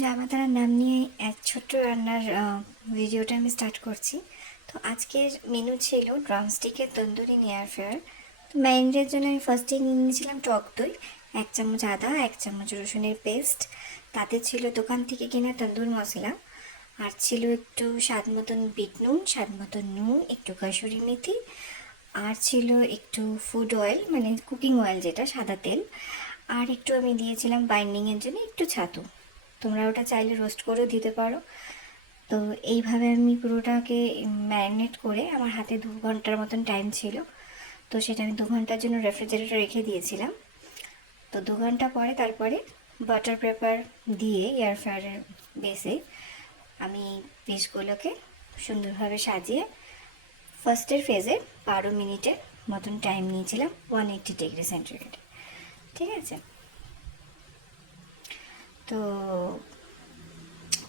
জামাতারার নাম নিয়ে এক ছোট্ট রান্নার ভিডিওটা আমি স্টার্ট করছি। তো আজকের মেনু ছিল ড্রামস্টিকের তন্দুরি নেয়ার ফেয়ার। তো ম্যারিনেটের জন্য আমি ফার্স্টে নিয়ে নিয়েছিলাম টক দই, 1 চামচ আদা, 1 চামচ রসুনের পেস্ট, তাতে ছিল দোকান থেকে কেনা তন্দুর মশলা, আর ছিল একটু স্বাদ মতন বিট নুন, স্বাদ মতন নুন, একটু কাসুরি মেথি, আর ছিল একটু ফুড অয়েল মানে কুকিং অয়েল যেটা সাদা তেল, আর একটু আমি দিয়েছিলাম বাইন্ডিংয়ের জন্য একটু ছাতু। তোমরা ওটা চাইলে রোস্ট করেও দিতে পারো। তো এইভাবে আমি পুরোটাকে ম্যারিনেট করে আমার হাতে 2 ঘন্টার মতন টাইম ছিল, তো সেটা আমি 2 ঘন্টার জন্য রেফ্রিজারেটরে রেখে দিয়েছিলাম। তো 2 ঘন্টা পরে তারপরে বাটার পেপার দিয়ে এয়ার ফ্রায়ারের বেসে আমি পিসগুলোকে সুন্দরভাবে সাজিয়ে ফার্স্টের ফেজে 12 মিনিটের মতন টাইম নিয়েছিলাম 180 ডিগ্রি সেন্টিগ্রেডে। ঠিক আছে? তো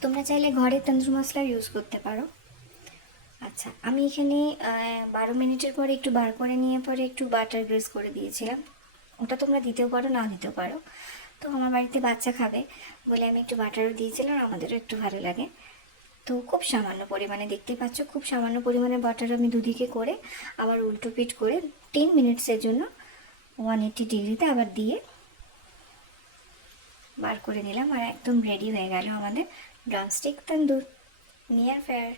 তোমরা চাইলে ঘরে তন্দুর মশলা ইউজ করতে পারো। আচ্ছা, আমি এখানে 12 মিনিটের পরে একটু বার করে নিয়ে পরে একটু বাটার গ্রেস করে দিয়েছিলাম। ওটা তোমরা দিতেও পারো, না দিতেও পারো। তো আমার বাড়িতে বাচ্চা খাবে বলে আমি একটু বাটারও দিয়েছিলাম, আমাদেরও একটু ভালো লাগে। তো খুব সামান্য পরিমাণে, দেখতেই পাচ্ছ খুব সামান্য পরিমাণে বাটার আমি দুদিকে করে আবার উল্টো পিঠ করে 10 মিনিটসের জন্য 180 ডিগ্রিতে আবার দিয়ে বার করে নিলাম, আর একদম রেডি হয়ে গেল আমাদের ড্রামস্টিক তন্দুর নিয়ার ফেয়ার।